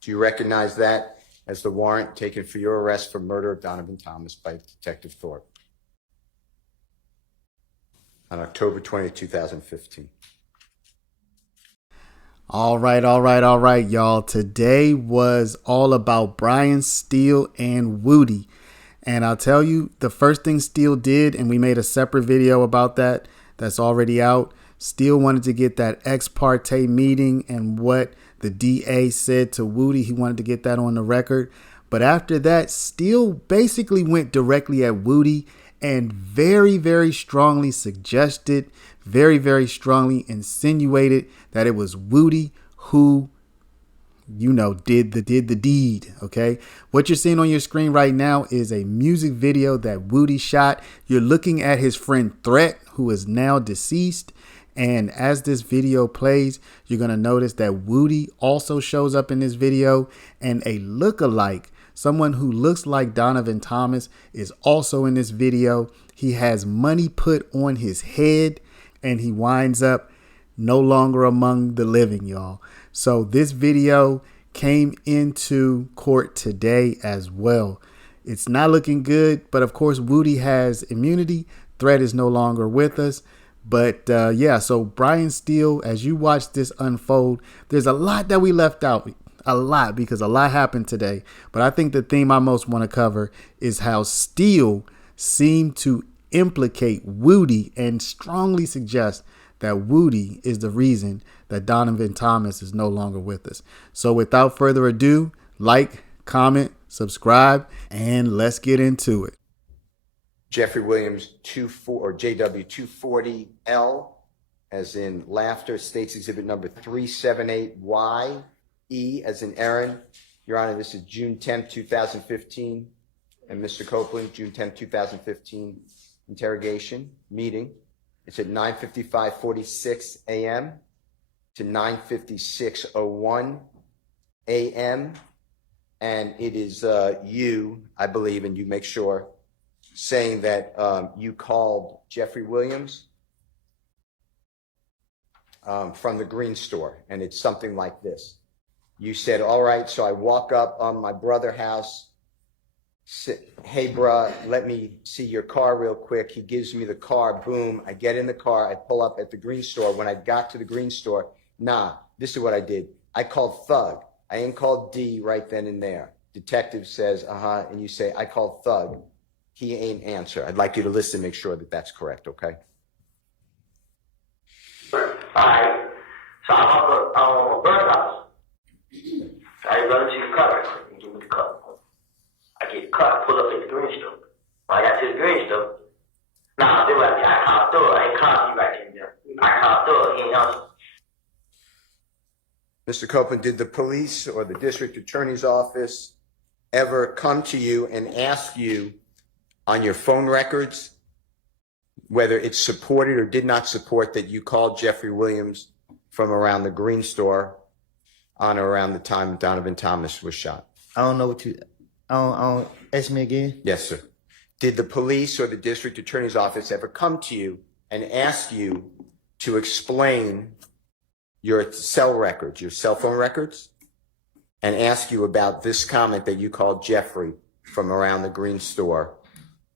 Do you recognize that as the warrant taken for your arrest for murder of Donovan Thomas by Detective Thorpe on October 20th, 2015? All right, y'all. Today was all about Brian Steele and Woody. And I'll tell you, the first thing Steele did, and we made a separate video about that, that's already out. Steele wanted to get that ex parte meeting and what the DA said to Woody. He wanted to get that on the record. But after that, Steele basically went directly at Woody and very strongly suggested, very strongly insinuated that it was Woody who, did the deed. Okay. What you're seeing on your screen right now is a music video that Woody shot. You're looking at his friend Threat, who is now deceased. And as this video plays, you're going to notice that Woody also shows up in this video, and a lookalike, someone who looks like Donovan Thomas, is also in this video. He has money put on his head, and he winds up no longer among the living, y'all. So this video came into court today as well. It's not looking good, but of course, Woody has immunity. Threat is no longer with us. But yeah, so Brian Steele, as you watch this unfold, there's a lot that we left out. A lot, because a lot happened today. But I think the theme I most want to cover is how Steele seemed to implicate Woody and strongly suggest that Woody is the reason that Donovan Thomas is no longer with us. So without further ado, like, comment, subscribe, and let's get into it. Jeffrey Williams 24 or JW 240L, as in laughter, states exhibit number 378Y, E as in Aaron. Your Honor, this is June 10th, 2015. And Mr. Copeland, June 10th, 2015 interrogation meeting. It's at 9:55:46 a.m. to 9:56:01 a.m. And it is you, I believe, and you make sure, saying that you called Jeffrey Williams from the green store, and it's something like this. You said, all right, so I walk up on my brother's house, hey, bruh, let me see your car real quick. He gives me the car, boom, I get in the car, I pull up at the green store. When I got to the green store, this is what I did. I called Thug. I ain't called D right then and there. Detective says, and you say, I called Thug. He ain't answer. I'd like you to listen, make sure that that's correct, okay? All right. So I'm on my brother's house. I run to the car and give me the car. I get the car, pull up at the green store. When I got to the green store, they were like, I called Thor. I ain't called you right there. I called Thor. He ain't answer. Mr. Copeland, did the police or the district attorney's office ever come to you and ask you on your phone records whether it supported or did not support that you called Jeffrey Williams from around the green store on or around the time Donovan Thomas was shot? I don't know what you, I don't, ask me again. Yes, sir. Did the police or the district attorney's office ever come to you and ask you to explain your cell records, your cell phone records, and ask you about this comment that you called Jeffrey from around the green store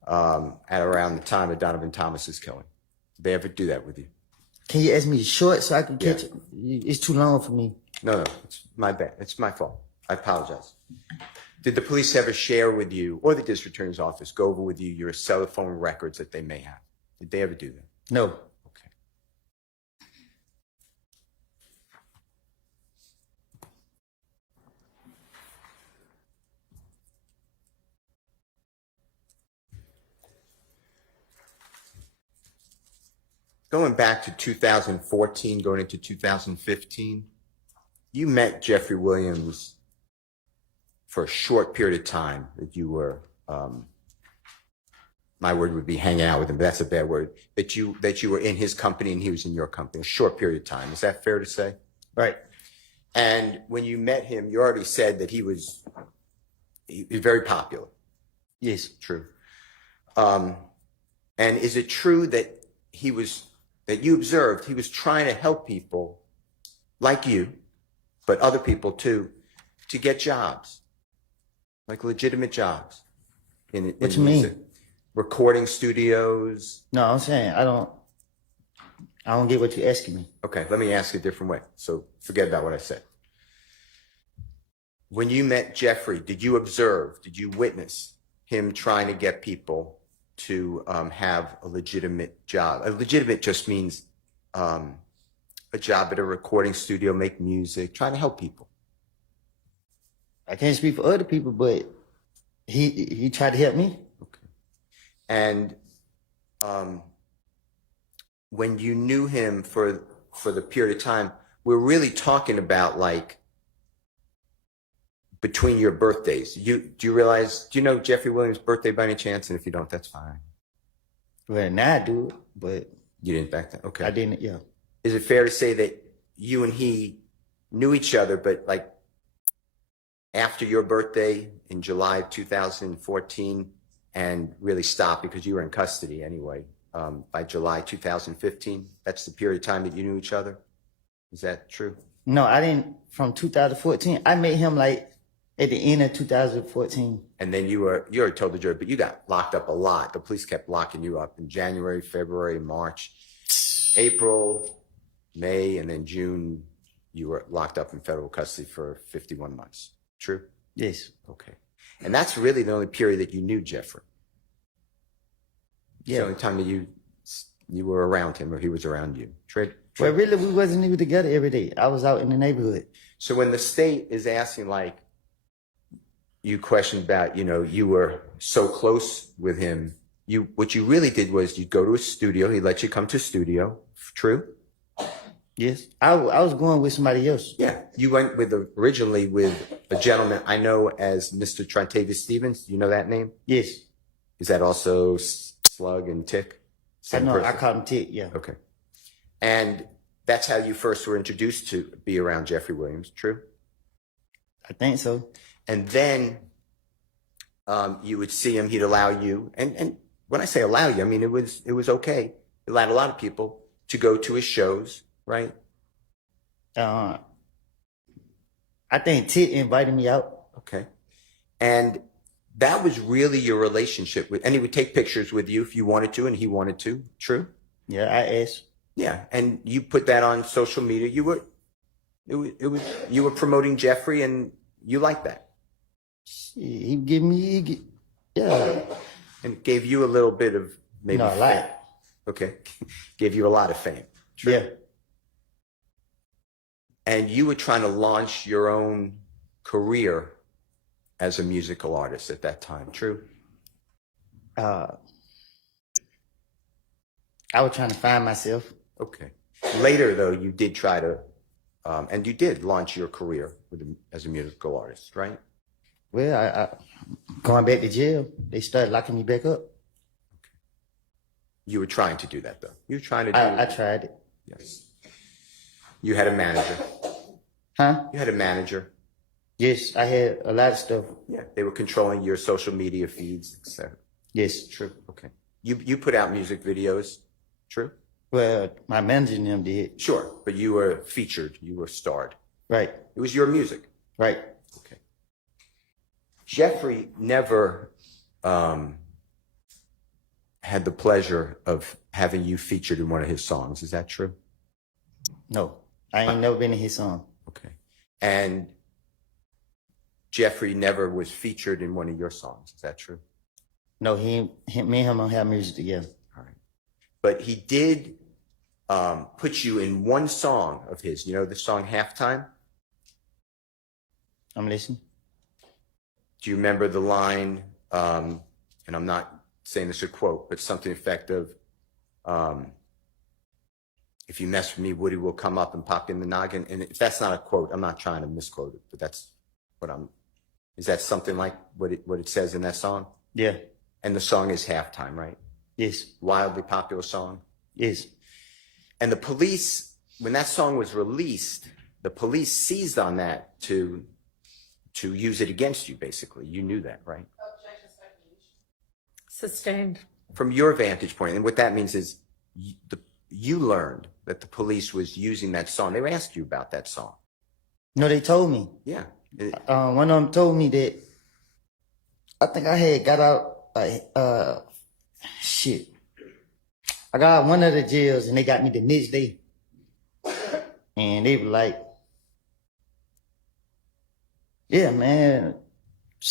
at around the time of Donovan Thomas's killing? Did they ever do that with you? Can you ask me short so I can catch it? It's too long for me. No, it's my bad. It's my fault. I apologize. Did the police ever share with you, or the district attorney's office go over with you your cell phone records that they may have? Did they ever do that? No. Okay. Going back to 2014, going into 2015, you met Jeffrey Williams for a short period of time that you were, my word would be hanging out with him, but that's a bad word, that you were in his company and he was in your company, a short period of time. Is that fair to say? Right. And when you met him, you already said that he was very popular. Yes. True. And is it true that that you observed he was trying to help people like you, but other people too, to get jobs, like legitimate jobs. What you mean? Recording studios. No, I'm saying I don't get what you're asking me. Okay, let me ask you a different way. So forget about what I said. When you met Jeffrey, did you witness him trying to get people to have a legitimate job? A legitimate just means a job at a recording studio, make music, trying to help people. I can't speak for other people, but he tried to help me. Okay. And when you knew him for the period of time, we're really talking about like between your birthdays. Do you know Jeffrey Williams' birthday by any chance? And if you don't, that's fine. Well, now I do, but You didn't back then? Okay. I didn't. Yeah. Is it fair to say that you and he knew each other, but like after your birthday in July 2014 and really stopped because you were in custody anyway, by July 2015? That's the period of time that you knew each other? Is that true? No, I didn't. From 2014, I met him like at the end of 2014. And then you already told the jury, but you got locked up a lot. The police kept locking you up in January, February, March, April, May, and then June. You were locked up in federal custody for 51 months. True? Yes. Okay. And that's really the only period that you knew Jeffrey. It's Yeah. the only time that you were around him or he was around you. True? Well, really, we wasn't even together every day. I was out in the neighborhood. So when the state is asking, like, you questioned about, you were so close with him, what you really did was you'd go to a studio, he'd let you come to a studio. True? Yes. I was going with somebody else. Yeah. You went originally with a gentleman I know as Mr. Trontavious Stevens. Do you know that name? Yes. Is that also Slug and Tick? I know. Person? I called him Tick. Yeah. Okay. And that's how you first were introduced to be around Jeffrey Williams. True? I think so. And then you would see him, he'd allow you, and when I say allow you, I mean, it was okay. It allowed a lot of people to go to his shows, right? I think Tick invited me out. Okay. And that was really your relationship with, and he would take pictures with you if you wanted to and he wanted to. True? Yeah, I asked. Yeah. And you put that on social media. You were promoting Jeffrey and you liked that. He give me, yeah. And it gave you a little bit of maybe No, a lot. fame. Okay. Gave you a lot of fame. True? Yeah. And you were trying to launch your own career as a musical artist at that time. True? I was trying to find myself. Okay. Later, though, you did try to, and you did launch your career as a musical artist, right? Well, I going back to jail, they started locking me back up. You were trying to do that, though. You were trying to do I tried it. Yes. You had a manager. Huh? You had a manager. Yes, I had a lot of stuff. Yeah. They were controlling your social media feeds, etc. Yes. True. Okay. You put out music videos. True? Well, my manager and them did. Sure. But you were featured. You were starred. Right. It was your music. Right. Okay. Jeffrey never had the pleasure of having you featured in one of his songs. Is that true? No, I ain't never been in his song. Okay. And Jeffrey never was featured in one of your songs. Is that true? No, me and him don't have music together. All right. But he did put you in one song of his. You know the song Halftime? I'm listening. Do you remember the line, and I'm not saying this a quote, but something effective, if you mess with me, Woody will come up and pop in the noggin. And if that's not a quote, I'm not trying to misquote it, but that's what is that something like what it says in that song? Yeah. And the song is Halftime, right? Yes. Wildly popular song. Yes. And the police, when that song was released, the police seized on that to use it against you, basically. You knew that, right? Sustained. From your vantage point, and what that means is you learned that the police was using that song. They asked you about that song. No, they told me. Yeah. One of them told me that I think I had got out shit. I got out one of the jails and they got me the next day. And they were like, yeah, man,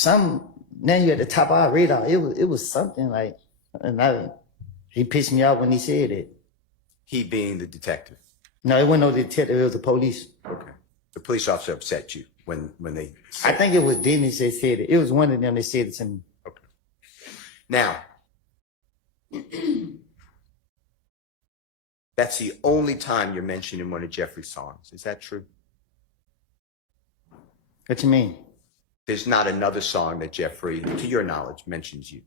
now you at the top of our radar. It was something like, he pissed me off when he said it. He being the detective. No, it wasn't no detective, it was the police. Okay. The police officer upset you when they I think it was Dennis that said it. It was one of them that said it to me. Okay. Now, that's the only time you're mentioned in one of Jeffrey's songs. Is that true? What you mean? There's not another song that Jeffrey, to your knowledge, mentions you.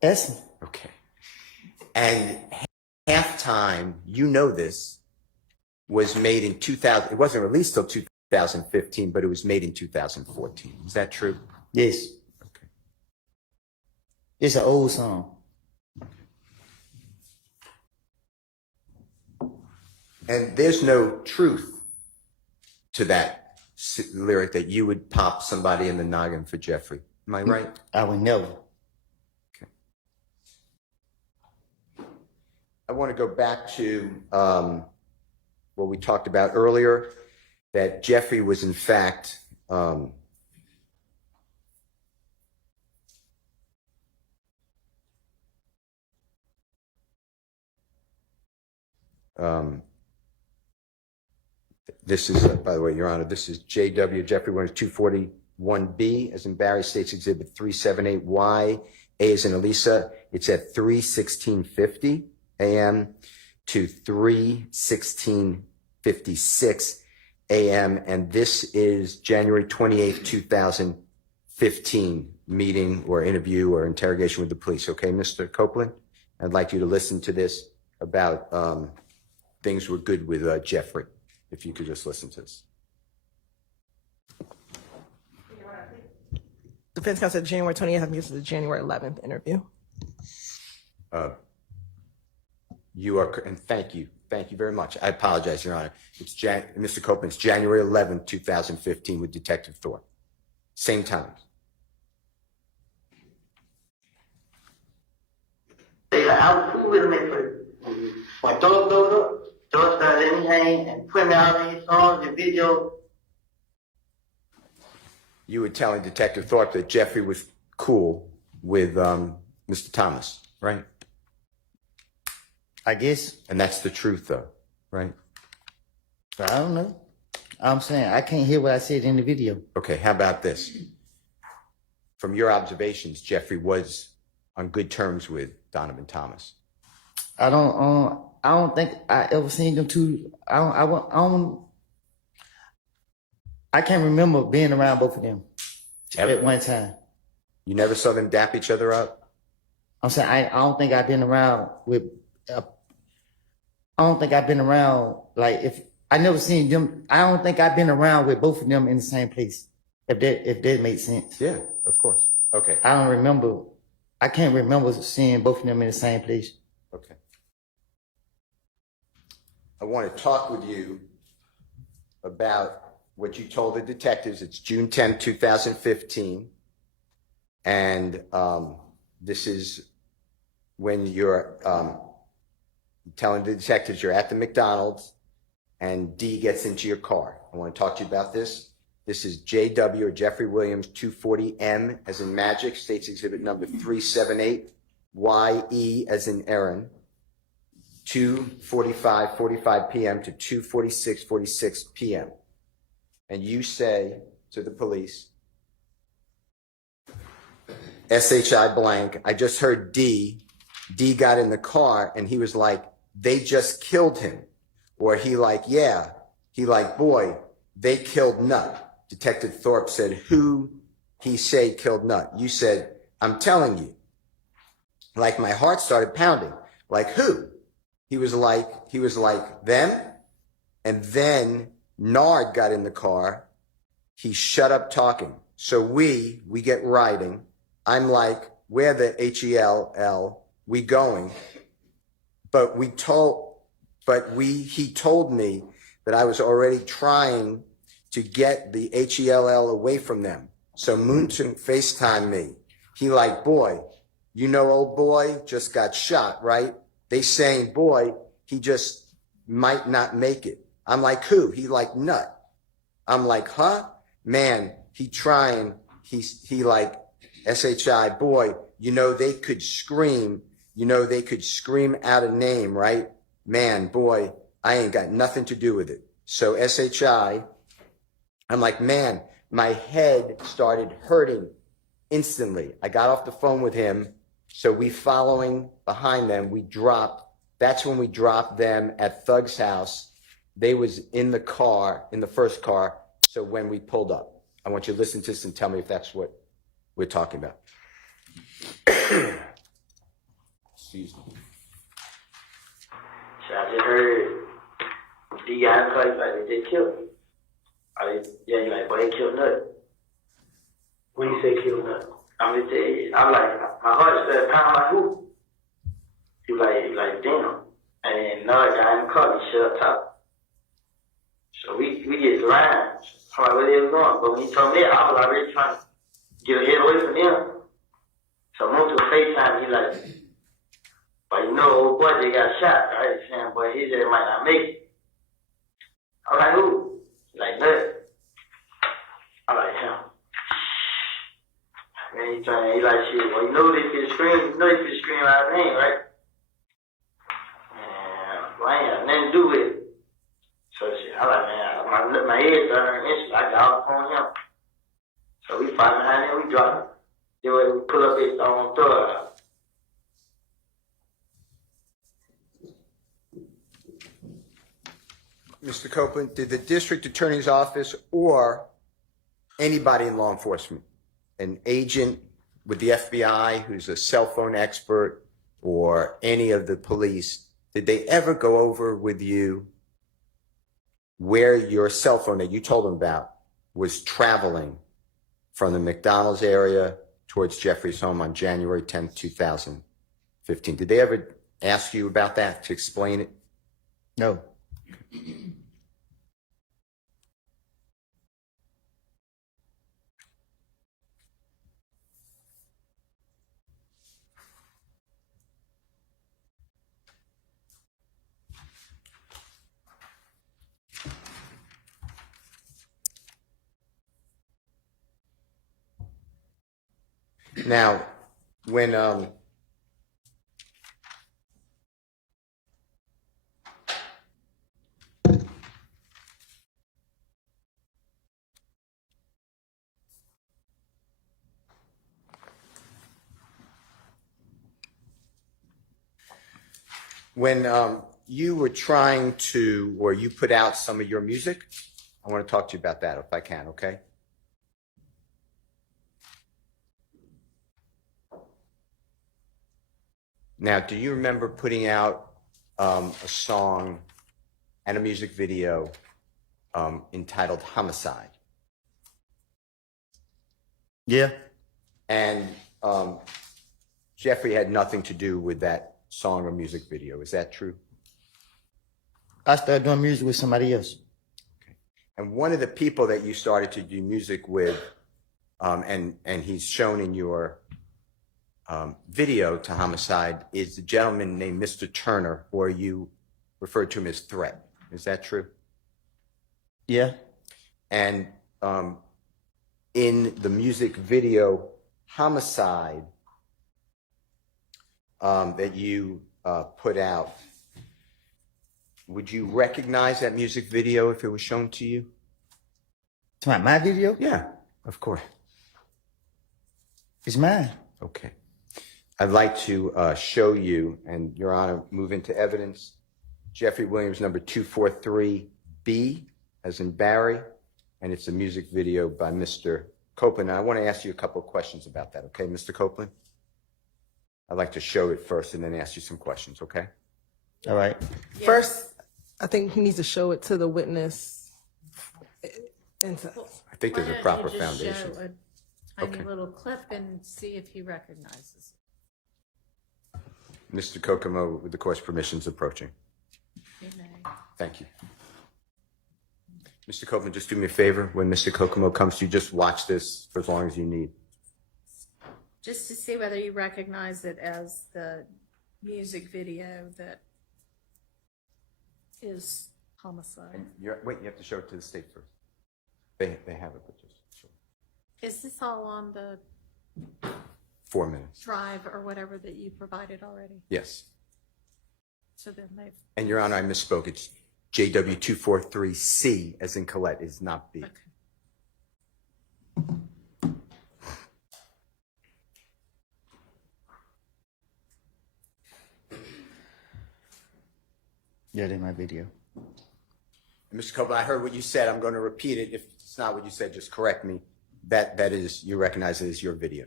That's Okay. And Halftime, you know this, was made in 2000. It wasn't released till 2015, but it was made in 2014. Is that true? yes. Okay. It's an old song. And there's no truth to that lyric that you would pop somebody in the noggin for Jeffrey. Am I right? I would never. Okay. I want to go back to what we talked about earlier, that Jeffrey was in fact this is, by the way, Your Honor, this is JW, Jeffrey Williams, 241B, as in Barry States Exhibit 378Y, A as in Elisa. It's at 3:16:50 a.m. to 3:16:56 a.m. And this is January 28th, 2015 meeting or interview or interrogation with the police. Okay, Mr. Copeland, I'd like you to listen to this about things were good with Jeffrey. If you could just listen to this. Defense counsel said January 20th. I think this is the January 11th interview. You are, and thank you very much. I apologize, Your Honor. It's Mr. Copeland, it's January 11th, 2015 with Detective Thorpe. Same time. They like, I was cool with him at first. When Thor blowed up, Thor started letting me hang and put me out in his songs and videos. You were telling Detective Thorpe that Jeffrey was cool with Mr. Thomas, right? I guess. And that's the truth, though, right? I don't know. I'm saying I can't hear what I said in the video. Okay, how about this? From your observations, Jeffrey was on good terms with Donovan Thomas. I don't think I ever seen them two. I can't remember being around both of them Ever? at one time. You never saw them dap each other up? I'm saying I don't think I've been around with. I don't think I've been around if I never seen them. I don't think I've been around with both of them in the same place. If that makes sense. Yeah, of course. Okay. I don't remember. I can't remember seeing both of them in the same place. Okay. I want to talk with you about what you told the detectives. It's June 10, 2015. And this is when you're telling the detectives you're at the McDonald's and D gets into your car. I want to talk to you about this. This is JW or Jeffrey Williams 240M as in Magic, States Exhibit number 378YE as in Aaron, 2:45 p.m. to 2:46 p.m. And you say to the police, SHI blank, I just heard D got in the car and he was like, they just killed him. Or he like, yeah. He like, boy, they killed Nut. Detective Thorpe said, who he say killed Nut? You said, I'm telling you. Like my heart started pounding. Like who? He was like them. And then Nard got in the car. He shut up talking. So we get riding. I'm like, where the HELL, we going? He told me that I was already trying to get the HELL away from them. So Moonton FaceTimed me. He like, boy, you know, old boy just got shot, right? They saying, boy, he just might not make it. I'm like, who? He like, Nut. I'm like, huh? Man, he trying. He like, SHI, boy, you know, they could scream. You know, they could scream out a name, right? Man, boy, I ain't got nothing to do with it. So SHI, I'm like, man, my head started hurting instantly. I got off the phone with him. So we following behind them. We dropped. That's when we dropped them at Thug's house. They was in the car, in the first car. So when we pulled up, I want you to listen to this and tell me if that's what we're talking about. Excuse me. So I just heard the guy in place like they just killed him. Yeah, you like, boy, they killed Nut. When you say killed Nut, I'm just tell you, I'm like, my heart started pounding like who? He like, damn. And then another guy in the car, he shut up top. So we get blind. I'm like, where they was going? But when he told me that, I was already trying to get a head away from them. So I moved to a FaceTime, he like, but you know, old boy, they got shot, right? Saying, boy, his head might not make it. I'm like, who? He like, Nut. I'm like, him. And he like, shit, well, you know they could scream, out of name, right? And well, I ain't got nothing to do with it. So shit, I'm like, man, my head started hurting instantly. I got off on him. So we fight behind him, we drop him. Then we pull up his own thug. Mr. Copeland, did the district attorney's office or anybody in law enforcement, an agent with the FBI who's a cell phone expert or any of the police, did they ever go over with you where your cell phone that you told them about was traveling from the McDonald's area towards Jeffrey's home on January 10th, 2015? Did they ever ask you about that to explain it? No. Now, when you were trying to, or you put out some of your music, I want to talk to you about that if I can, okay? Now, do you remember putting out a song and a music video entitled Homicide? Yeah. And Jeffrey had nothing to do with that song or music video. Is that true? I started doing music with somebody else. Okay. And one of the people that you started to do music with, and he's shown in your video to Homicide, is the gentleman named Mr. Turner, or you referred to him as Threat. Is that true? Yeah. And in the music video Homicide that you put out, would you recognize that music video if it was shown to you? It's my video? Yeah, of course. It's mine. Okay. I'd like to show you, and Your Honor, move into evidence, Jeffrey Williams, number 243B, as in Barry, and it's a music video by Mr. Copeland. And I want to ask you a couple of questions about that, okay, Mr. Copeland? I'd like to show it first and then ask you some questions, okay? All right. First, I think he needs to show it to the witness. And I think there's a proper foundation. Show a tiny Okay. little clip and see if he recognizes Mr. Kokomo, with the court's permissions, approaching. it. He may. Thank you. Mr. Copeland, just do me a favor. When Mr. Kokomo comes to you, just watch this for as long as you need. Just to see whether you recognize it as the music video that is homicide. And wait, you have to show it to the state first. They have it, but just show it. Is this all on the 4 minutes. drive or whatever that you provided already? Yes. So then they've, And Your Honor, I misspoke. It's JW243C, as in Colette, is not B. okay. Yeah, they my video. And Mr. Copeland, I heard what you said. I'm going to repeat it. If it's not what you said, just correct me. That is, you recognize it as your video.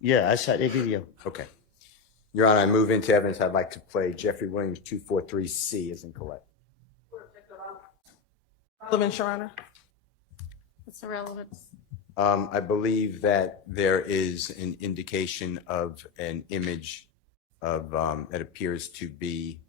Yeah, I shot that video. Okay. Your Honor, I move into evidence. I'd like to play Jeffrey Williams 243C, as in Colette. Relevant, Your Honor. What's the relevance? I believe that there is an indication of an image of that appears to be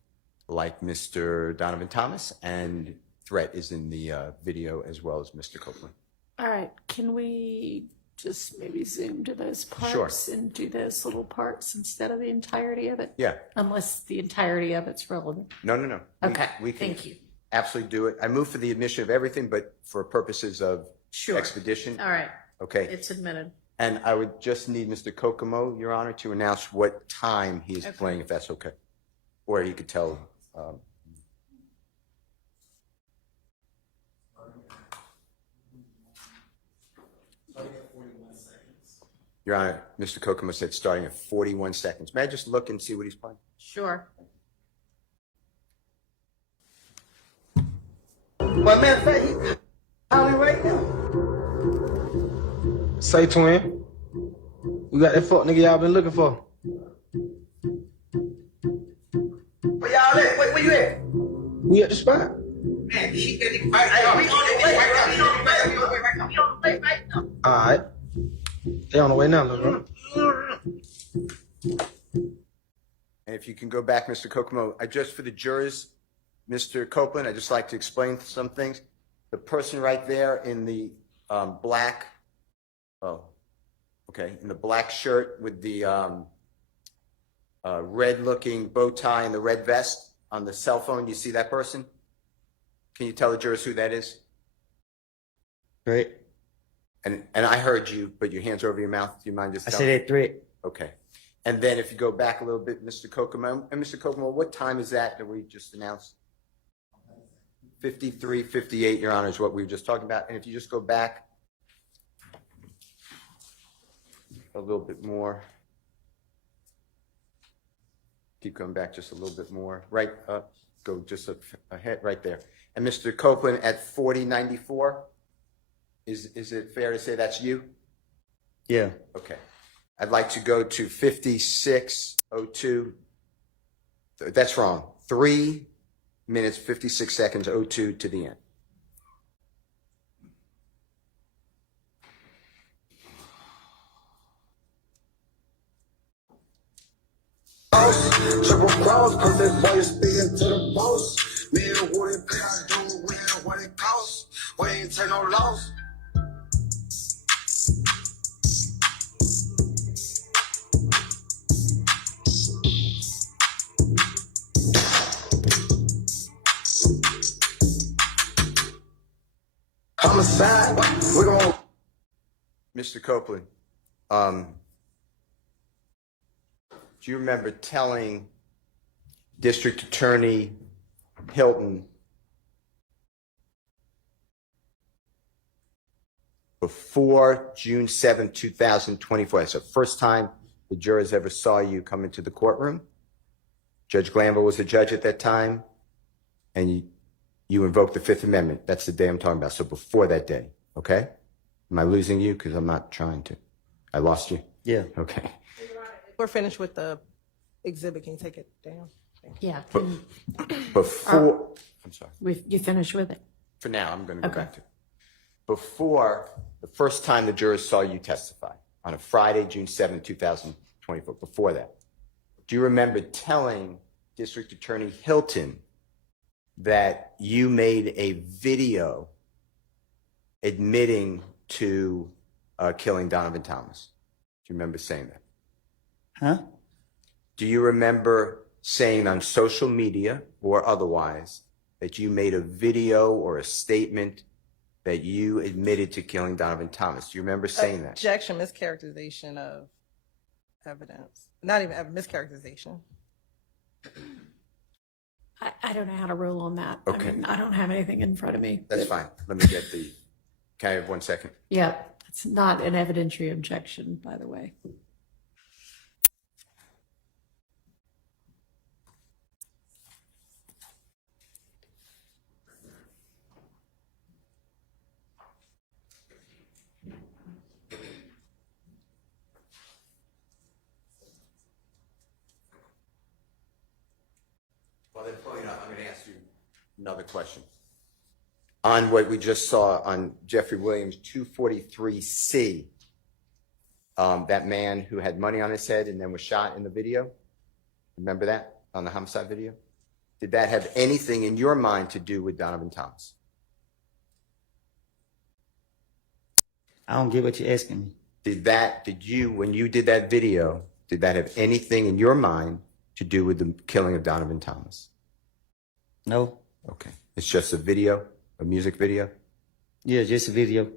like Mr. Donovan Thomas, and threat is in the video as well as Mr. Copeland. All right, can we just maybe zoom to those Sure. parts and do those little parts instead of the entirety of it? Yeah. Unless the entirety of it's relevant. No. Okay, We can thank you. absolutely do it. I move for the admission of everything, but for purposes of Sure. expedition. All right, Okay. it's admitted. And I would just need Mr. Kokomo, Your Honor, to announce what time he is Okay. playing, if that's okay. Or he could tell. Your Honor, Mr. Kokomo said starting at 41 seconds. May I just look and see what he's playing? Sure. But matter of fact, he calling right now. Say, twin, we got that fuck nigga y'all been looking for. Where y'all at? Where you at? We at the spot. Man, she got it right now. We on the way right now. We on the way right now. We on the way right now. All right. They on the way now, little bro. And if you can go back, Mr. Kokomo, just for the jurors, Mr. Copeland, I'd just like to explain some things. The person right there in the black, in the black shirt with the red-looking bow tie and the red vest on the cell phone, you see that person? Can you tell the jurors who that is? Threat. And I heard you, but your hands are over your mouth. Do you mind just I telling? said that threat. Okay. And then if you go back a little bit, Mr. Kokomo, and Mr. Kokomo, what time is that we just announced? 53:58, Your Honor, is what we were just talking about. And if you just go back a little bit more. Keep going back just a little bit more. Right up, go just ahead, right there. And Mr. Copeland at 4094, is it fair to say that's you? Yeah. Okay. I'd like to go to 56:02. That's wrong. 3 minutes, 56 seconds, 02 to the end. Triple cross, cause that boy is speaking to the boss. Me and Woody Pants do win what it costs. We ain't take no loss. Homicide, we gon' Mr. Copeland, do you remember telling District Attorney Hilton before June 7, 2024, that's the first time the jurors ever saw you come into the courtroom? Judge Glanville was the judge at that time, and you invoked the Fifth Amendment. That's the day I'm talking about. So before that day, okay? Am I losing you? Because I'm not trying to. I lost you? Yeah. Okay. We're finished with the exhibit. Can you take it down? Yeah, Before, I'm sorry. you finished with it. For now, I'm going to go Okay. back to it. Before the first time the jurors saw you testify on a Friday, June 7, 2024, before that, do you remember telling District Attorney Hilton that you made a video admitting to killing Donovan Thomas? Do you remember saying that? Huh? Do you remember saying on social media or otherwise that you made a video or a statement that you admitted to killing Donovan Thomas? Do you remember saying that? Objection, mischaracterization of evidence. Not even mischaracterization. I don't know how to rule on that. Okay. I mean, I don't have anything in front of me. That's fine. Let me get the, can I have 1 second? Yeah, it's not an evidentiary objection, by the way. Well, then, pulling up, I'm going to ask you another question. On what we just saw on Jeffrey Williams 243C, that man who had money on his head and then was shot in the video, remember that on the homicide video? Did that have anything in your mind to do with Donovan Thomas? I don't get what you're asking me. Did you, when you did that video, did that have anything in your mind to do with the killing of Donovan Thomas? No. Okay. It's just a video, a music video? Yeah, just a video.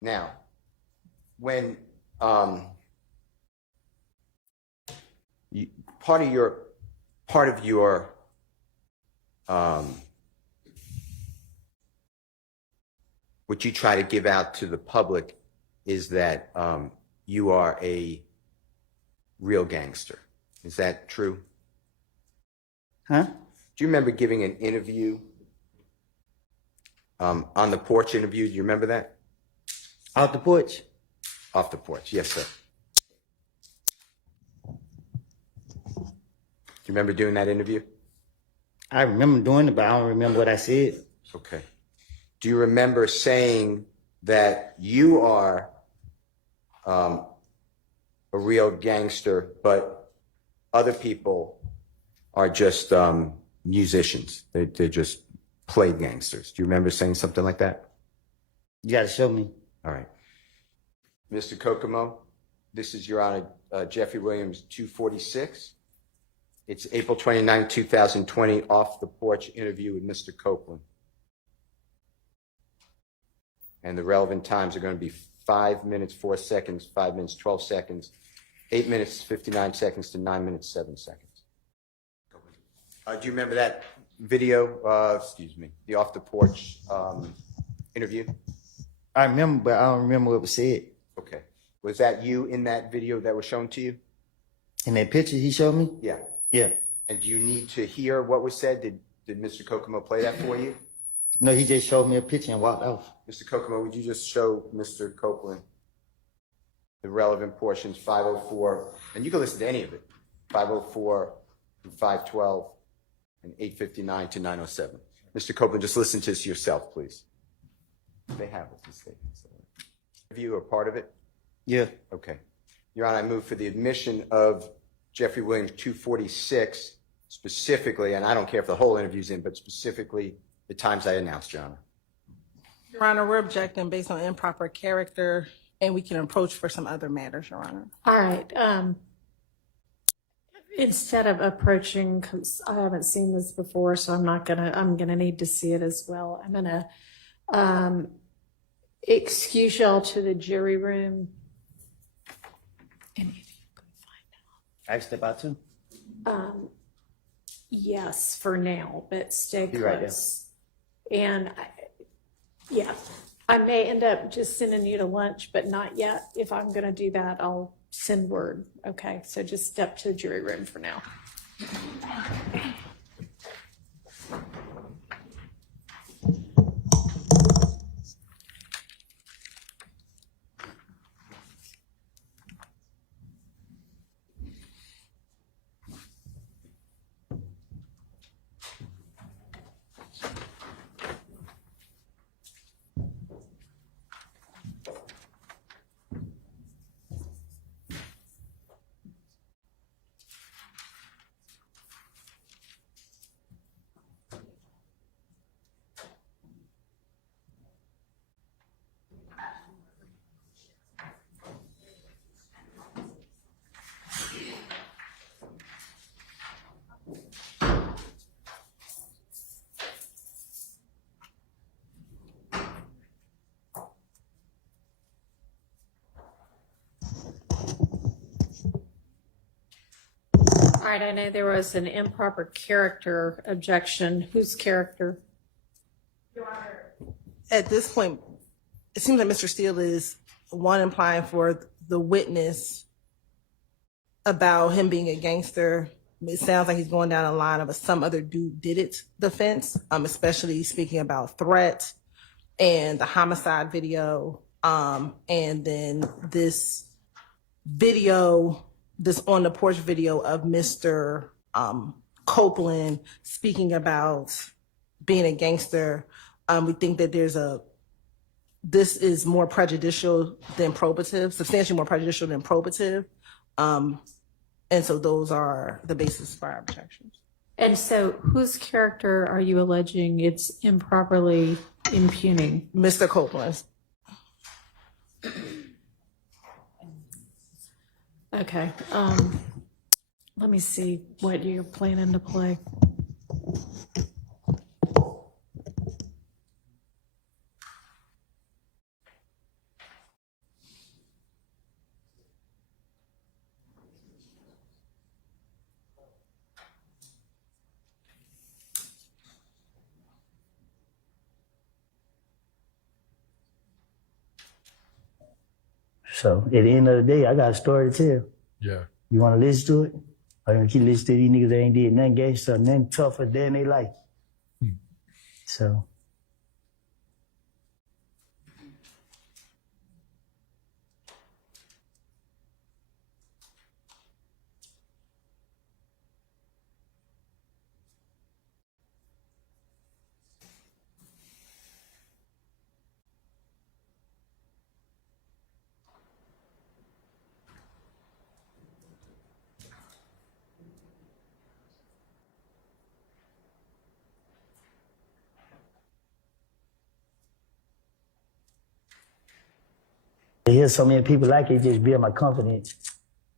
Now, when part of your what you try to give out to the public is that you are a real gangster. Is that true? Huh? Do you remember giving an interview on the porch interview? Do you remember that? Out the porch? Off the porch, yes, sir. Do you remember doing that interview? I remember doing it, but I don't remember what I said. Okay. Do you remember saying that you are a real gangster, but other people are just musicians? They just play gangsters. Do you remember saying something like that? You got to show me. All right. Mr. Kokomo, this is Your Honor, Jeffrey Williams, 246. It's April 29, 2020, off the porch interview with Mr. Copeland. And the relevant times are going to be 5 minutes, 4 seconds, 5 minutes, 12 seconds, 8 minutes, 59 seconds to 9 minutes, 7 seconds. Do you remember that video, the off the porch interview? I remember, but I don't remember what was said. Okay. Was that you in that video that was shown to you? In that picture he showed me? Yeah. Yeah. And do you need to hear what was said? Did Mr. Kokomo play that for you? No, he just showed me a picture and walked off. Mr. Kokomo, would you just show Mr. Copeland the relevant portions, 504, and you can listen to any of it, 504 and 512 and 859 to 907. Mr. Copeland, just listen to this yourself, please. They have it. Have you a part of it? Yeah. Okay. Your Honor, I move for the admission of Jeffrey Williams 246, specifically, and I don't care if the whole interview's in, but specifically the times I announced, Your Honor. Your Honor, we're objecting based on improper character, and we can approach for some other matters, Your Honor. All right. Instead of approaching, because I haven't seen this before, so I'm gonna need to see it as well. I'm gonna excuse y'all to the jury room. Any of you can I step out too? find out. Yes, for now, but stay Be right there. close. And I may end up just sending you to lunch, but not yet. If I'm gonna do that, I'll send word. Okay, so just step to the jury room for now. All right, I know there was an improper character objection. Whose character? At this point, it seems like Mr. Steele is one implying for the witness about him being a gangster. It sounds like he's going down a line of a some other dude did it defense, especially speaking about threat and the homicide video, and then this video, this on the porch video of Mr. Copeland speaking about being a gangster. We think that this is more prejudicial than probative, substantially more prejudicial than probative. And so those are the basis for our objections. And so whose character are you alleging it's improperly impugning? Mr. Copeland. Okay. Let me see what you're planning to play. So at the end of the day, I got a story to tell. Yeah. You want to listen to it? Or you gonna keep listening to these niggas that ain't did nothing gangster, nothing tougher than they life? So. To hear so many people like it just build my confidence.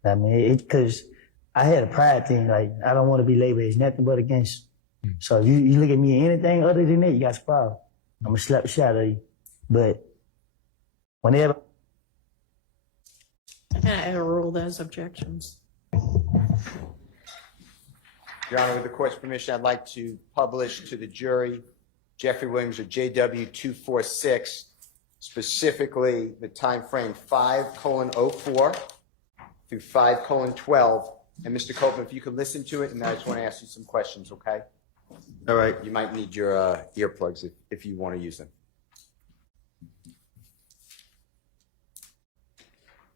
I mean, because I had a pride thing, like, I don't want to be labeled as nothing but a gangster. So you look at me anything other than that, you got a problem. I'm going to slap the shit out of you. But whenever... I overrule those objections. Your Honor, with the court's permission, I'd like to publish to the jury Jeffrey Williams or JW 246, specifically the time frame 5:04 through 5:12. And Mr. Copeland, if you could listen to it, and I just want to ask you some questions, okay? All right. You might need your earplugs if you want to use them.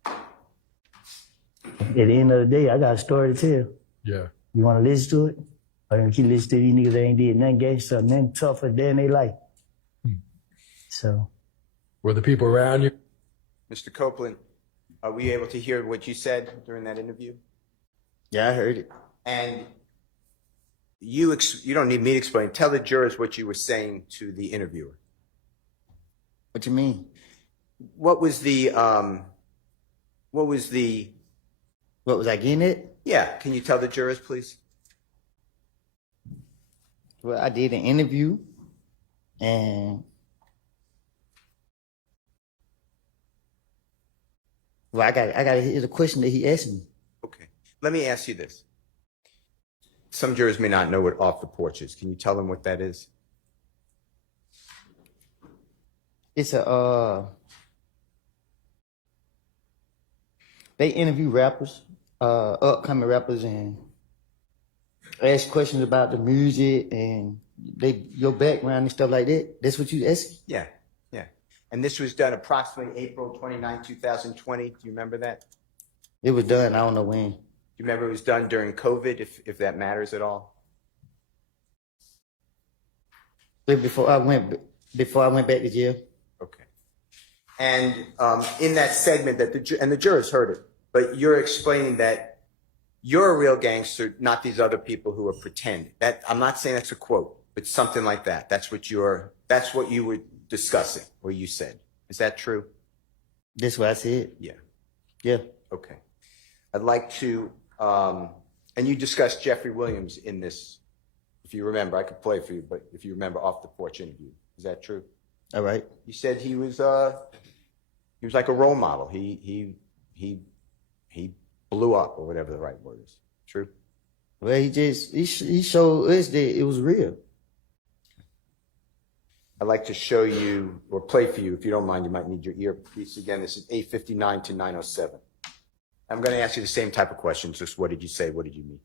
At the end of the day, I got a story to tell. Yeah. You want to listen to it? Or you gonna keep listening to these niggas that ain't did nothing gangster, nothing tougher than they life? So. Were the people around you? Mr. Copeland, are we able to hear what you said during that interview? Yeah, I heard it. And you don't need me to explain. Tell the jurors what you were saying to the interviewer. What you mean? What was I getting at? Yeah, can you tell the jurors, please? Well, I did an interview, and well, I got to hear the question that he asked me. Okay. Let me ask you this. Some jurors may not know what off the porch is. Can you tell them what that is? It's they interview rappers, upcoming rappers, and ask questions about the music and your background and stuff like that. That's what you asked? Yeah. And this was done approximately April 29, 2020. Do you remember that? It was done, I don't know when. Do you remember it was done during COVID, if that matters at all? Before I went back to jail. Okay. And in that segment, the jurors heard it, but you're explaining that you're a real gangster, not these other people who are pretending. That I'm not saying that's a quote, but something like that. That's what you were discussing, or you said. Is that true? That's what I said. Yeah. Yeah. Okay. I'd like to, and you discussed Jeffrey Williams in this. If you remember, I could play for you, but if you remember off the porch interview, is that true? All right. You said he was like a role model. He blew up, or whatever the right word is. True? Well, he showed us that it was real. I'd like to show you or play for you, if you don't mind. You might need your earpiece again. This is 8:59 to 9:07. I'm going to ask you the same type of questions. Just what did you say? What did you mean?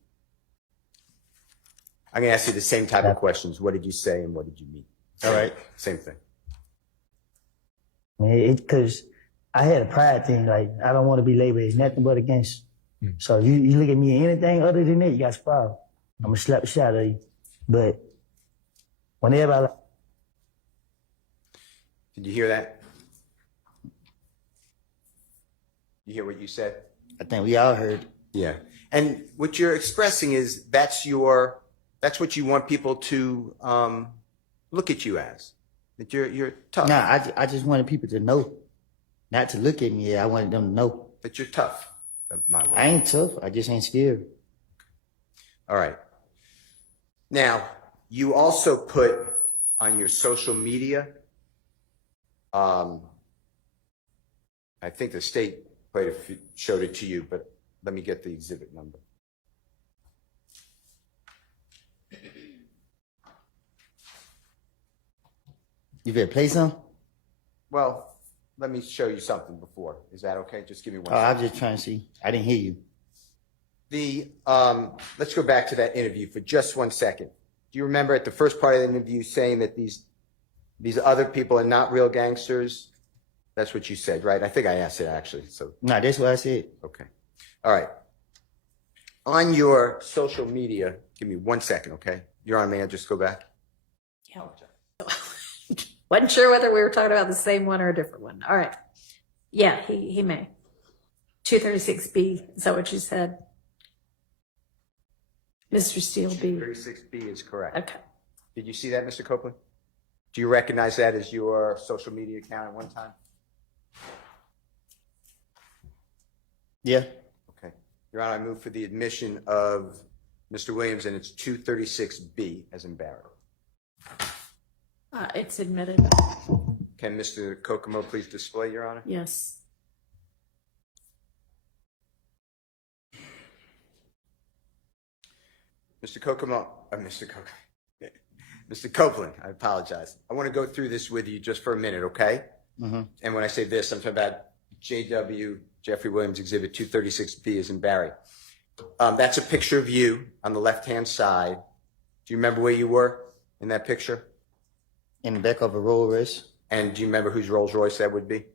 I'm going to ask you the same type of questions. What did you say and what did you mean? All right. Same thing. Because I had a pride thing. Like, I don't want to be labeled as nothing but a gangster. So you look at me anything other than that, you got a problem. I'm going to slap the shit out of you. But whenever I... Did you hear that? You hear what you said? I think we all heard. Yeah. And what you're expressing is that's what you want people to look at you as. That you're tough. Nah, I just wanted people to know. Not to look at me. I wanted them to know. That you're tough. I ain't tough. I just ain't scared. All right. Now, you also put on your social media, I think the state showed it to you, but let me get the exhibit number. You better play some? Well, let me show you something before. Is that okay? Just give me one Oh, I second. was just trying to see. I didn't hear you. Let's go back to that interview for just 1 second. Do you remember at the first part of the interview saying that these other people are not real gangsters? That's what you said, right? I think I asked it actually. So Nah, that's what I said. okay. All right. On your social media, give me 1 second, okay? Your Honor, may I just go back? Yeah. Wasn't sure whether we were talking about the same one or a different one. All right. Yeah, he may. 236B, is that what you said? Mr. Steele B. 36B is correct. Okay. Did you see that, Mr. Copeland? Do you recognize that as your social media account at one time? Yeah. Okay. Your Honor, I move for the admission of Mr. Williams, and it's 236B as in Barrett. It's admitted. Can Mr. Kokomo please display, Your Honor? Yes. Mr. Copeland, I apologize. I want to go through this with you just for a minute, okay? Mm-hmm. And when I say this, I'm talking about JW, Jeffrey Williams, Exhibit 236B as in Barry. That's a picture of you on the left-hand side. Do you remember where you were in that picture? In the back of a Rolls Royce. And do you remember whose Rolls Royce that would be?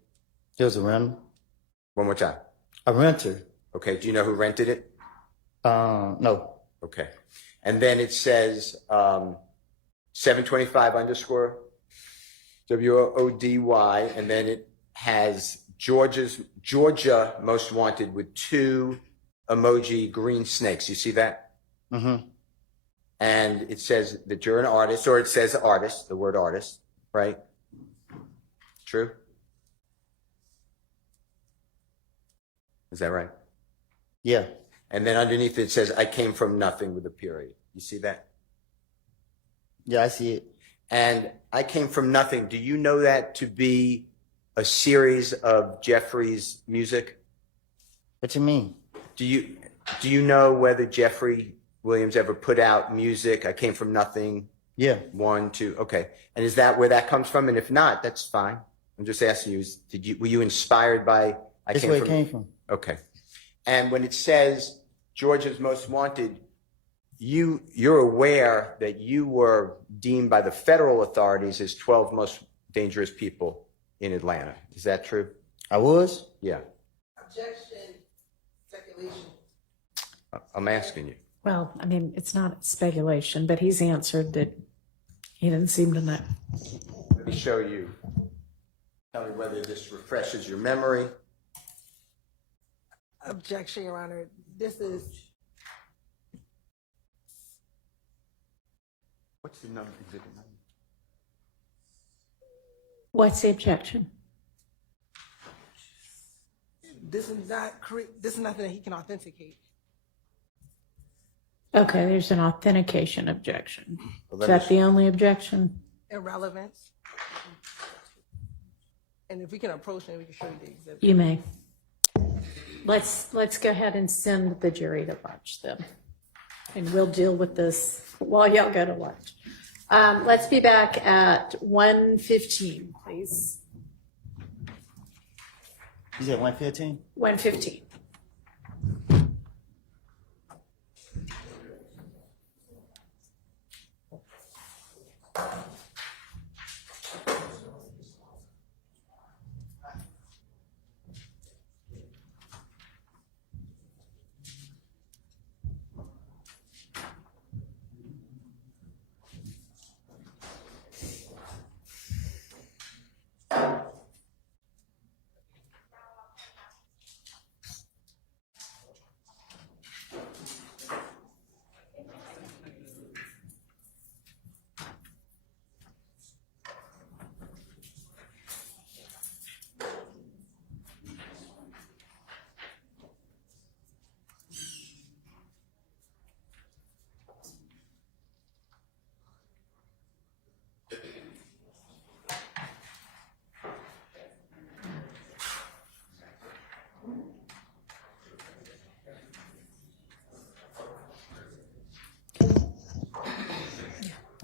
There was a rental. One more time. A renter. Okay. Do you know who rented it? No. Okay. And then it says 725 underscore WODY, and then it has Georgia most wanted with 2 emoji green snakes. You see that? Mm-hmm. And it says that you're an artist, or it says artist, the word artist, right? True? Is that right? Yeah. And then underneath it says, I came from nothing with a period. You see that? Yeah, I see it. And I came from nothing. Do you know that to be a series of Jeffrey's music? What you mean? Do you know whether Jeffrey Williams ever put out music? I came from nothing. Yeah. 1, 2. Okay. And is that where that comes from? And if not, that's fine. I'm just asking you, were you inspired by That's where it came from. Okay. And when it says Georgia's most wanted, you're aware that you were deemed by the federal authorities as 12 most dangerous people in Atlanta. Is that true? I was? Yeah. Objection. Speculation. I'm asking you. Well, I mean, it's not speculation, but he's answered that he didn't seem to know. Let me show you. Tell me whether this refreshes your memory. Objection, Your Honor. This is What's the number? Exhibit number? What's the objection? this is nothing that he can authenticate. Okay, there's an authentication objection. Well, Is that the only objection? Irrelevance. And if we can approach him, we can show you the exhibit. You may. Let's go ahead and send the jury to watch them. And we'll deal with this while y'all go to lunch. Let's be back at 1:15, please. You said 115? 1:15.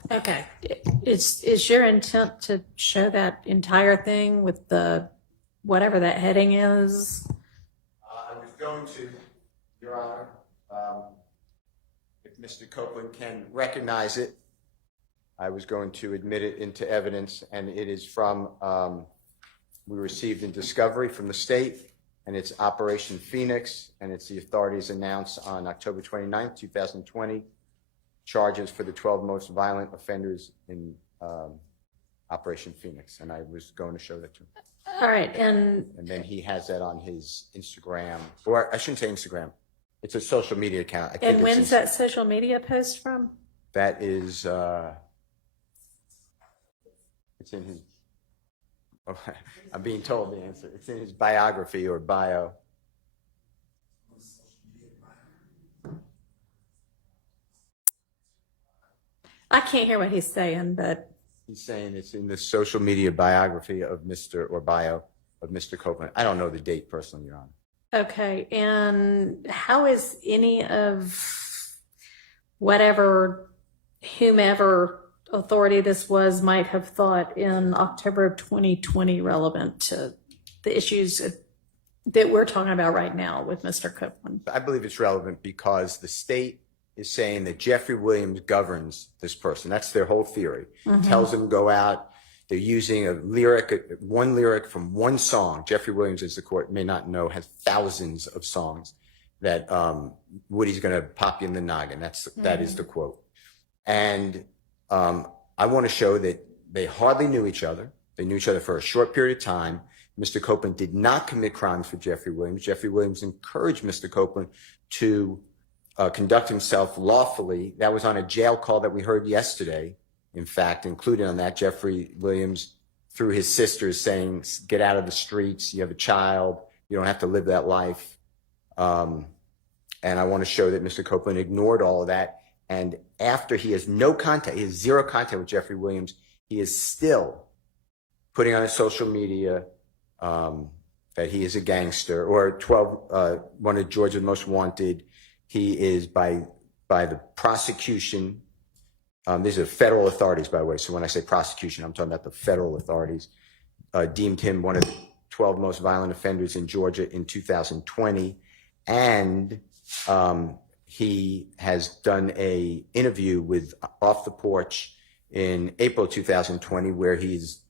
Okay. Is your intent to show that entire thing with the whatever that heading is? I was going to, Your Honor, if Mr. Copeland can recognize it, I was going to admit it into evidence, and it is from, we received in discovery from the state, and it's Operation Phoenix, and it's the authorities announced on October 29th, 2020, charges for the 12 most violent offenders in Operation Phoenix, and I was going to show that to him. All right, and then he has that on his Instagram, or I shouldn't say Instagram. It's a social media account. I think and when's that social media post from? That is, it's in his, oh, I'm being told the answer. It's in his biography or bio. I can't hear what he's saying, but He's saying it's in the social media biography of Mr. or bio of Mr. Copeland. I don't know the date personally, Your Honor. okay. And how is any of whatever, whomever authority this was might have thought in October of 2020 relevant to the issues that we're talking about right now with Mr. Copeland? I believe it's relevant because the state is saying that Jeffrey Williams governs this person. That's their whole theory. Tells them go out. They're using a lyric, one lyric from one song. Jeffrey Williams, as the court may not know, has thousands of songs that Woody's going to pop you in the noggin. That is the quote. And I want to show that they hardly knew each other. They knew each other for a short period of time. Mr. Copeland did not commit crimes for Jeffrey Williams. Jeffrey Williams encouraged Mr. Copeland to conduct himself lawfully. That was on a jail call that we heard yesterday. In fact, included on that, Jeffrey Williams, through his sisters, saying, get out of the streets. You have a child. You don't have to live that life. And I want to show that Mr. Copeland ignored all of that. And after he has no contact, he has zero contact with Jeffrey Williams, he is still putting on his social media that he is a gangster, or 12, one of Georgia's most wanted. He is by the prosecution. These are federal authorities, by the way. So when I say prosecution, I'm talking about the federal authorities. Deemed him one of the 12 most violent offenders in Georgia in 2020. And he has done a interview with Off the Porch in April 2020, where he's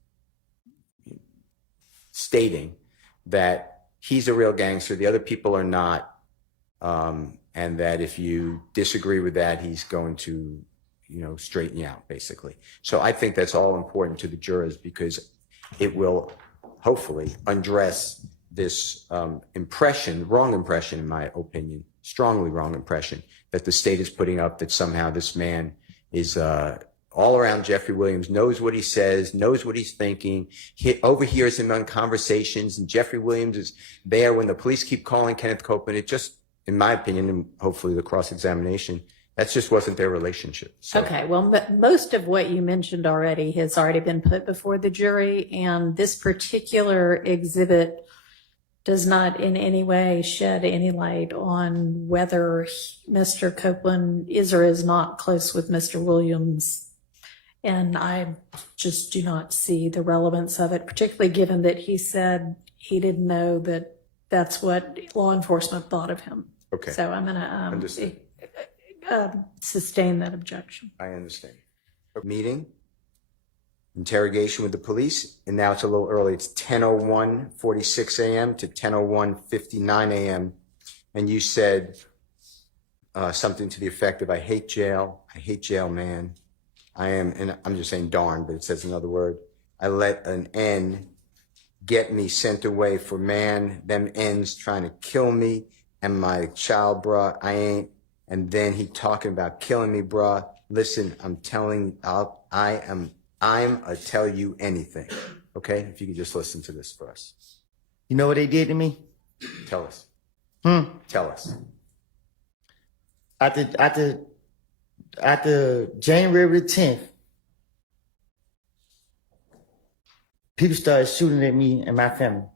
stating that he's a real gangster. The other people are not. And that if you disagree with that, he's going to, straighten you out, basically. So I think that's all important to the jurors because it will hopefully undress this wrong impression, in my opinion, strongly wrong impression that the state is putting up that somehow this man is all around Jeffrey Williams, knows what he says, knows what he's thinking, he overhears him on conversations, and Jeffrey Williams is there when the police keep calling Kenneth Copeland. It just, in my opinion, and hopefully the cross-examination, that just wasn't their relationship. So. Okay, well, most of what you mentioned already has already been put before the jury, and this particular exhibit does not in any way shed any light on whether Mr. Copeland is or is not close with Mr. Williams. And I just do not see the relevance of it, particularly given that he said he didn't know that that's what law enforcement thought of him. Okay. So I'm going Understood. to sustain that objection. I understand. Meeting, interrogation with the police, and now it's a little early. It's 10:01:46 a.m. to 10:01:59 a.m. And you said something to the effect of, I hate jail, man. I am, and I'm just saying darn, but it says another word. I let an N get me sent away for man, them N's trying to kill me and my child, bruh, I ain't. And then he talking about killing me, bruh. Listen, I'm a tell you anything. Okay? If you could just listen to this for us. You know what they did to me? Tell us. Tell us. After January 10th, people started shooting at me and my family.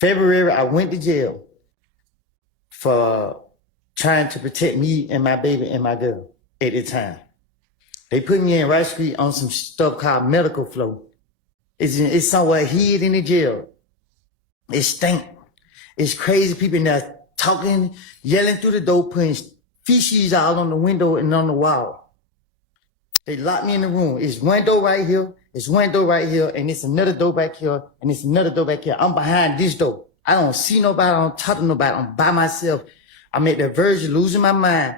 February, I went to jail for trying to protect me and my baby and my girl at the time. They put me in Rice Street on some stuff called medical flow. It's somewhere hid in the jail. It stink. It's crazy people in there talking, yelling through the door, putting feces all on the window and on the wall. They locked me in the room. It's one door right here. It's one door right here. And it's another door back here. And it's another door back here. I'm behind this door. I don't see nobody. I don't talk to nobody. I'm by myself. I'm at the verge of losing my mind.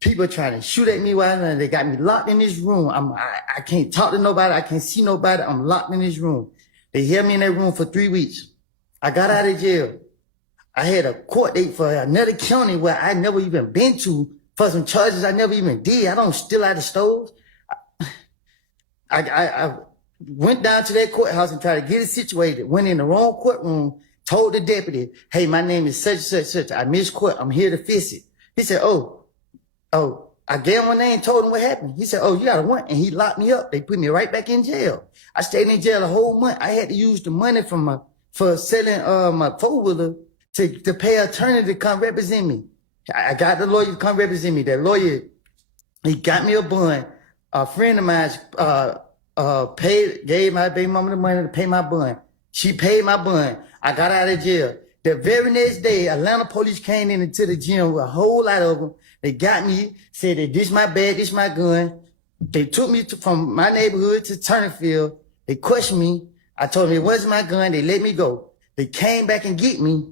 People trying to shoot at me while they got me locked in this room. I can't talk to nobody. I can't see nobody. I'm locked in this room. They held me in that room for 3 weeks. I got out of jail. I had a court date for another county where I never even been to for some charges I never even did. I don't steal out of stores. I went down to that courthouse and tried to get it situated. Went in the wrong courtroom, told the deputy, hey, my name is such and such, such. I missed court. I'm here to fix it. He said, oh, I gave him my name, told him what happened. He said, oh, you got a warrant. And he locked me up. They put me right back in jail. I stayed in jail a whole month. I had to use the money for selling my four-wheeler to pay an attorney to come represent me. I got the lawyer to come represent me. That lawyer, he got me a bond. A friend of mine gave my baby mama the money to pay my bond. She paid my bond. I got out of jail. The very next day, Atlanta police came into the gym with a whole lot of them. They got me, said that this my bag, this my gun. They took me from my neighborhood to Turnerfield. They questioned me. I told them it wasn't my gun. They let me go. They came back and get me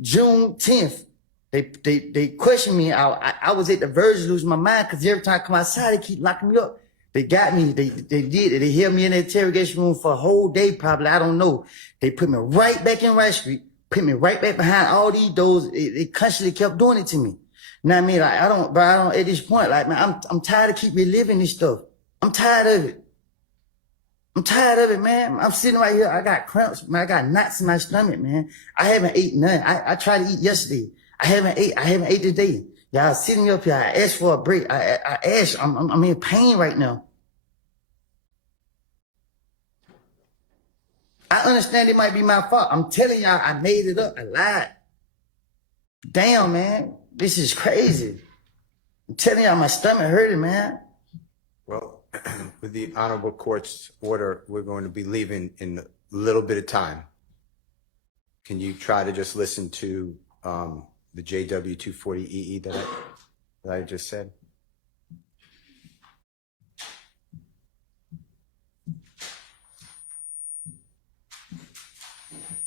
June 10th. They questioned me. I was at the verge of losing my mind because every time I come outside, they keep locking me up. They got me. They did it. They held me in the interrogation room for a whole day, probably. I don't know. They put me right back in Rice Street, put me right back behind all these doors. They constantly kept doing it to me. You know what I mean? Like, I don't, at this point, like, man, I'm tired of keep reliving this stuff. I'm tired of it. I'm tired of it, man. I'm sitting right here. I got cramps, man. I got knots in my stomach, man. I haven't ate none. I tried to eat yesterday. I haven't ate today. Y'all sitting up here. I asked for a break. I asked. I'm in pain right now. I understand it might be my fault. I'm telling y'all, I made it up. I lied. Damn, man. This is crazy. I'm telling y'all, my stomach hurting, man. Well, with the honorable court's order, we're going to be leaving in a little bit of time. Can you try to just listen to the JW 240EE that I just said?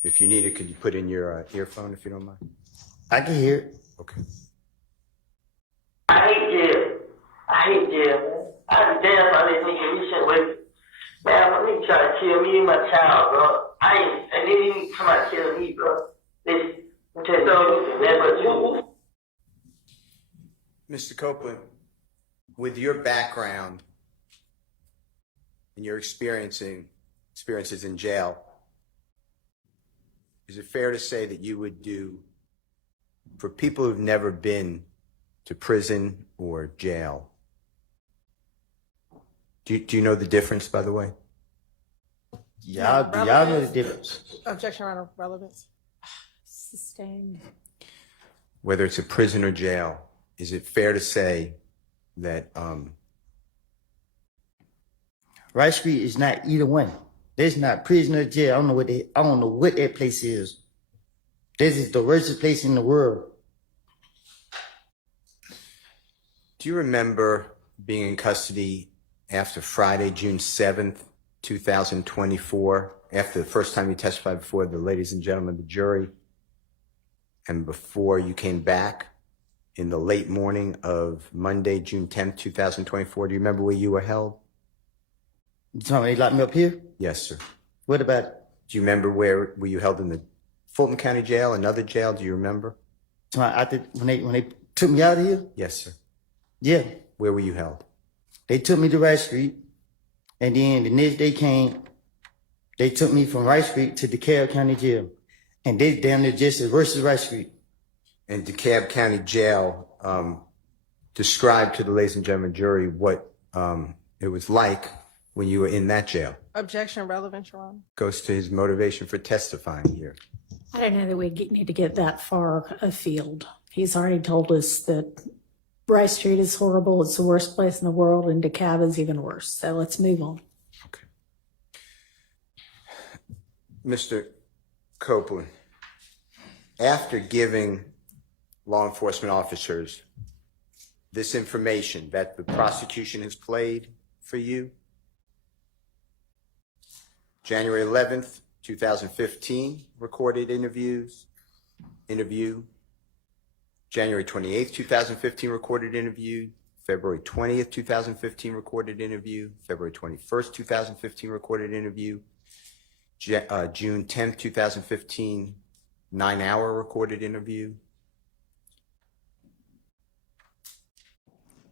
If you need it, could you put in your earphone if you don't mind? I can hear it. Okay. I hate jail. I hate jail, man. I'd be damn if I let nigga me sent away. Man, my nigga try to kill me and my child, bro. And then he come out killing me, bro. Listen, I'm telling you, never you. Mr. Copeland, with your background and your experiences in jail, is it fair to say that you would do, for people who've never been to prison or jail, do you know the difference, by the way? Y'all know the difference. Objection around relevance. Sustained. Whether it's a prison or jail, is it fair to say that Rice Street is not either one. There's not prison or jail. I don't know what that place is. This is the worst place in the world. do you remember being in custody after Friday, June 7th, 2024, after the first time you testified before the ladies and gentlemen of the jury, and before you came back in the late morning of Monday, June 10th, 2024? Do you remember where you were held? You talking about they locked me up here? Yes, sir. What about it? Do you remember where were you held in the Fulton County Jail, another jail? Do you remember? When they took me out of here? Yes, sir. Yeah. Where were you held? They took me to Rice Street, and then the next day came, they took me from Rice Street to DeKalb County Jail. And they damn near just as worse as Rice Street. And DeKalb County Jail, describe to the ladies and gentlemen jury what it was like when you were in that jail. Objection relevant, Your Honor. Goes to his motivation for testifying here. I don't know that we need to get that far afield. He's already told us that Rice Street is horrible. It's the worst place in the world, and DeKalb is even worse. So let's move on. Okay. Mr. Copeland, after giving law enforcement officers this information that the prosecution has played for you, January 11th, 2015, recorded interview, January 28th, 2015, recorded interview, February 20th, 2015, recorded interview, February 21st, 2015, recorded interview, June 10th, 2015, 9-hour recorded interview.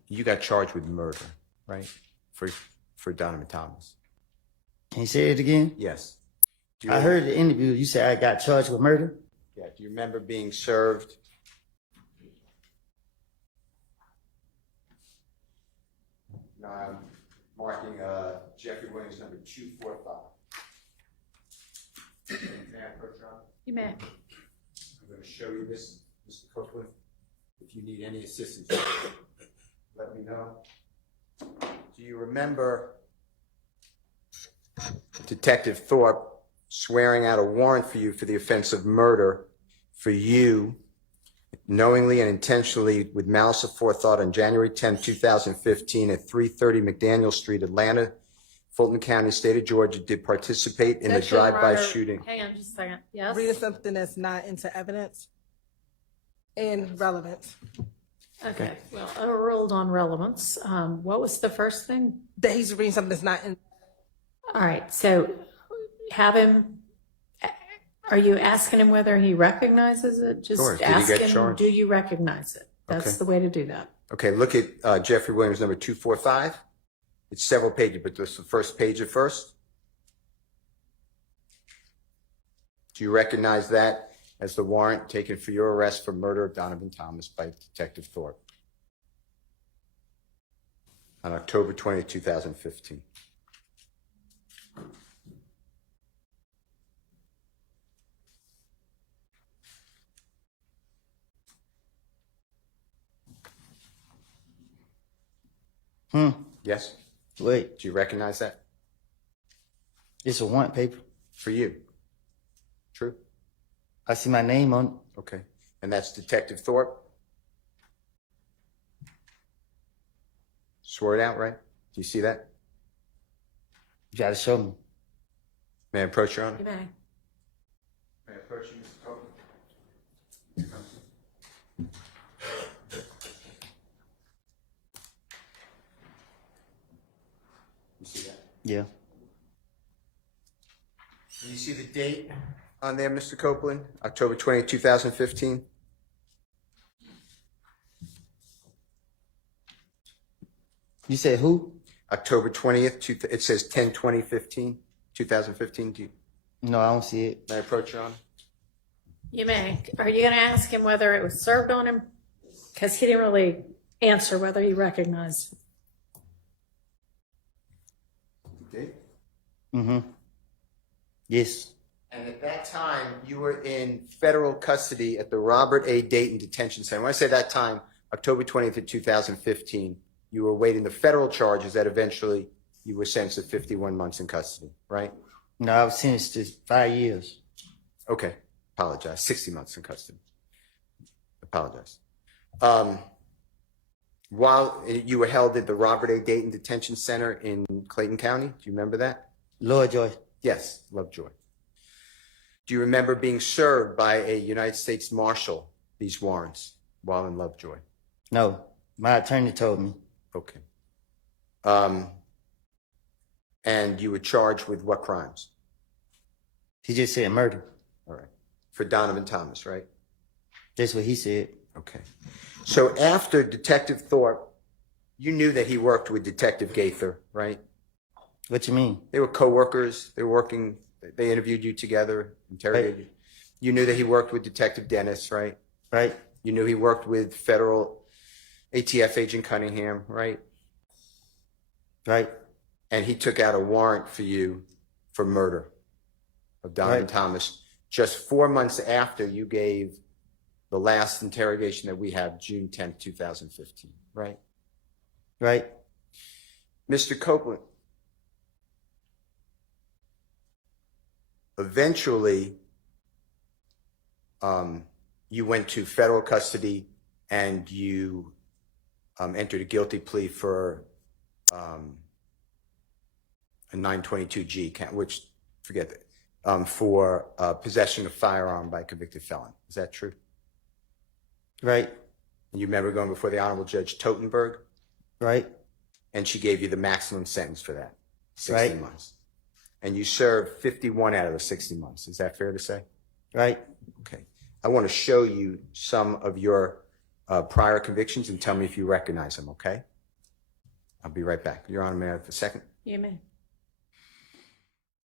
You got charged with murder, right? For Donovan Thomas. Can you say it again? Yes. I heard the interview. You said I got charged with murder? Yeah. Do you remember being served? No, I'm marking Jeffrey Williams number 245. May I approach, Your Honor? You may. I'm going to show you this, Mr. Copeland. If you need any assistance, let me know. Do you remember Detective Thorpe swearing out a warrant for you for the offense of murder for you knowingly and intentionally with malice aforethought on January 10, 2015 at 330 McDaniel Street, Atlanta, Fulton County, state of Georgia, did participate in a drive-by shooting? Hang on just a second. Yes? Reading something that's not into evidence and relevance. Okay. Well, overruled on relevance. What was the first thing? That he's reading something that's not in. All right. So have him. Are you asking him whether he recognizes it? Just Sure. Did he ask get him, charged? do you recognize it? That's Okay. the way to do that. Okay, look at Jeffrey Williams number 245. It's several pages, but this is the first page at first. Do you recognize that as the warrant taken for your arrest for murder of Donovan Thomas by Detective Thorpe on October 20, 2015? Yes? Wait, Do you recognize that? it's a warrant paper. For you? True? I see my name on it. Okay. And that's Detective Thorpe? Swore it out, right? Do you see that? You gotta show me. May I approach, Your Honor? You may. May I approach you, Mr. Copeland? You see that? Yeah. Do you see the date on there, Mr. Copeland? October 20, 2015? You said who? October 20th, it says 10/20/15, 2015. Do you, No, I don't see it. may I approach, Your Honor? You may. Are you going to ask him whether it was served on him? Because he didn't really answer whether he recognized it. The date? Mm-hmm. Yes. And at that time, you were in federal custody at the Robert A. Dayton Detention Center. When I say that time, October 20th of 2015, you were awaiting the federal charges that eventually you were sentenced to 51 months in custody, right? No, I was sentenced to 5 years. Okay, apologize. 60 months in custody. Apologize. While you were held at the Robert A. Dayton Detention Center in Clayton County, do you remember that? Lovejoy. Yes, Lovejoy. Do you remember being served by a United States Marshal these warrants while in Lovejoy? No, my attorney told me. Okay. And you were charged with what crimes? He just said murder. All right. For Donovan Thomas, right? That's what he said. Okay. So after Detective Thorpe, you knew that he worked with Detective Gaither, right? What you mean? They were co-workers. They were working. They interviewed you together, interrogated you. You knew that he worked with Detective Dennis, right? Right. You knew he worked with federal ATF agent Cunningham, right? Right. And he took out a warrant for you for murder of Donovan Right. Thomas just 4 months after you gave the last interrogation that we have, June 10th, 2015, right? Right. Mr. Copeland, eventually, you went to federal custody and you entered a guilty plea for a 922G count, which, forget that, for possession of firearm by a convicted felon. Is that true? Right. And you remember going before the Honorable Judge Totenberg? Right. And she gave you the maximum sentence for that, 60 Right. months. And you served 51 out of the 60 months. Is that fair to say? Right. Okay. I want to show you some of your prior convictions and tell me if you recognize them, okay? I'll be right back. Your Honor, may I have a second? You may.